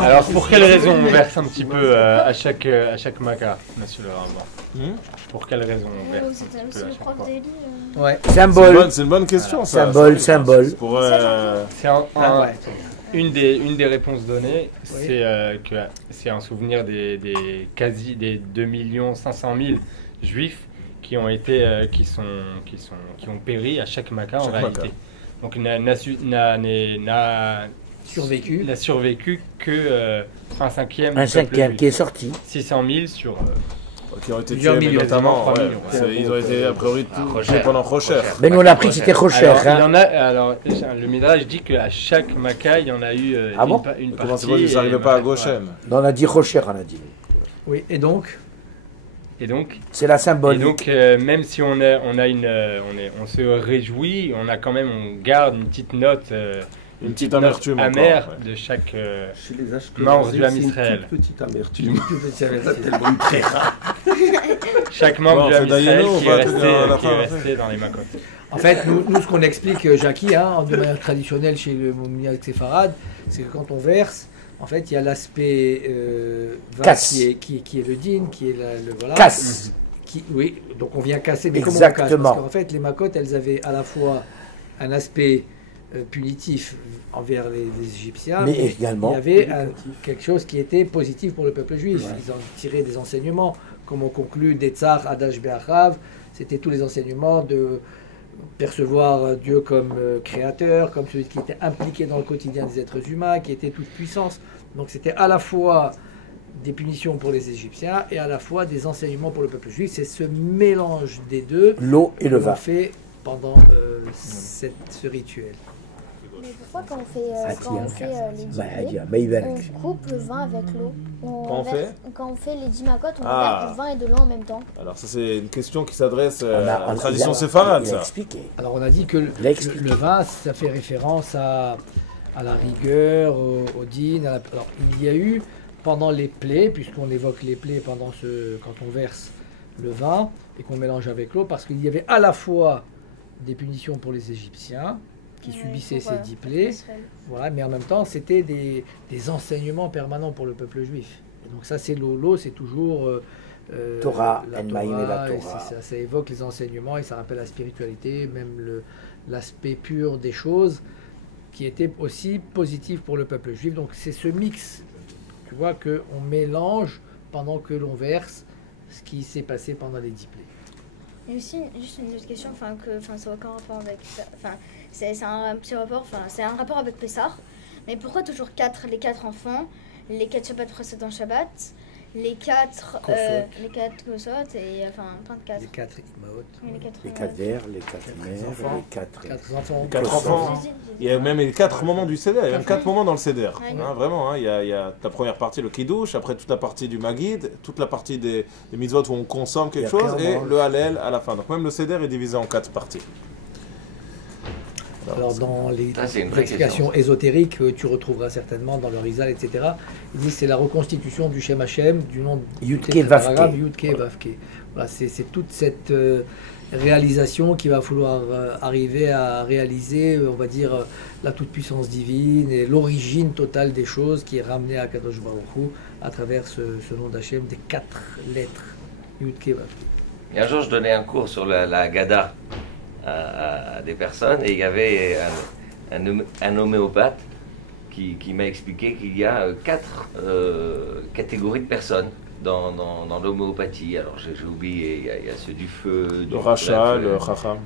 Alors pour quelle raison on verse un petit peu à chaque maca, monsieur le Rambam? Pour quelle raison on verse un petit peu à chaque fois? Ouais. Symbole. C'est une bonne question, ça. Symbole. C'est une des réponses données, c'est que c'est un souvenir des 2 500 000 juifs qui ont péri à chaque maca en réalité. Donc n'a survécu que un cinquième qui est sorti. 600 000 sur qui ont été tués, mais notamment, ils ont été a priori tués pendant Rocher. Mais nous on a appris que c'était Rocher. Alors, le Midrash dit qu'à chaque maca, il y en a eu une partie. Comment c'est possible que ça n'arrivait pas à Goshen? Non, on a dit Rocher, on a dit. Oui, et donc c'est la symbolique. Et donc, même si on se réjouit, on garde une petite note. Une petite amertume amère encore, de chaque Chez les membre du Ham Israël. Une petite amertume. Tellement très rare. Chaque membre du Ham Israël qui est resté dans les macotes. En fait, nous ce qu'on explique, Jackie, de manière traditionnelle chez le Moumia Séfarade, c'est que quand on verse, en fait, il y a l'aspect qui est le din, qui est le voilà. Casse. Oui, donc on vient casser. Mais exactement. Comment on casse? Parce qu'en fait, les macotes, elles avaient à la fois un aspect punitif envers les Égyptiens, mais également il y avait quelque chose qui était positif pour le peuple juif. Ils ont tiré des enseignements, comme on conclut des Tsar Adash Be'achav, c'était tous les enseignements de percevoir Dieu comme créateur, comme celui qui était impliqué dans le quotidien des êtres humains, qui était toute puissance. Donc c'était à la fois des punitions pour les Égyptiens et à la fois des enseignements pour le peuple juif. C'est ce mélange des deux l'eau et le vin fait pendant ce rituel. Mais pourquoi quand on fait les 10 on coupe le vin avec l'eau? Quand on fait les 10 macotes, on verse du vin et de l'eau en même temps. Alors ça c'est une question qui s'adresse à la tradition séfarade. Alors on a dit que le vin, ça fait référence à la rigueur, au din. Alors il y a eu pendant les plaies, puisqu'on évoque les plaies quand on verse le vin et qu'on mélange avec l'eau, parce qu'il y avait à la fois des punitions pour les Égyptiens qui subissaient ces 10 plaies, voilà, mais en même temps c'était des enseignements permanents pour le peuple juif. Et donc ça c'est l'eau, c'est toujours Torah, la Torah. Ça évoque les enseignements et ça rappelle la spiritualité, même l'aspect pur des choses qui était aussi positif pour le peuple juif. Donc c'est ce mix, tu vois, qu'on mélange pendant que l'on verse ce qui s'est passé pendant les 10 plaies. Et aussi, juste une autre question, ça n'a aucun rapport avec ça. C'est un petit rapport, c'est un rapport avec Pessah. Mais pourquoi toujours les 4 enfants, les 4 Shabbat précédents Shabbat, les 4 Kosot et plein de 4. Les 4 Imaot. Les 4 vers, les 4 mères, les 4 enfants. 4 enfants. Il y a même les 4 moments du Seder, il y a même 4 moments dans le Seder. Vraiment, il y a la première partie, le Kiddush, après toute la partie du Magid, toute la partie des mitzvot où on consomme quelque chose, et le Hallel à la fin. Donc même le Seder est divisé en 4 parties. Alors dans les explications ésotériques que tu retrouveras certainement dans le Rizal, etc., il dit que c'est la reconstitution du Shem Hashem, du nom Yud-Ke Vav-Ke. Yud-Ke Vav-Ke. Voilà, c'est toute cette réalisation qu'il va falloir arriver à réaliser, on va dire, la toute-puissance divine et l'origine totale des choses qui est ramenée à Kadosh Baruch Hu à travers ce nom d'Hachem des 4 lettres Yud-Ke Vav-Ke. Et un jour, je donnais un cours sur la Haggadah à des personnes et il y avait un homéopathe qui m'a expliqué qu'il y a 4 catégories de personnes dans l'homéopathie. Alors j'ai oublié, il y a ceux du feu, le rachat, le chacham.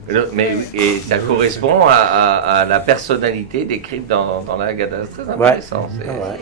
Et ça correspond à la personnalité décrite dans la Haggadah. C'est très intéressant. Ouais.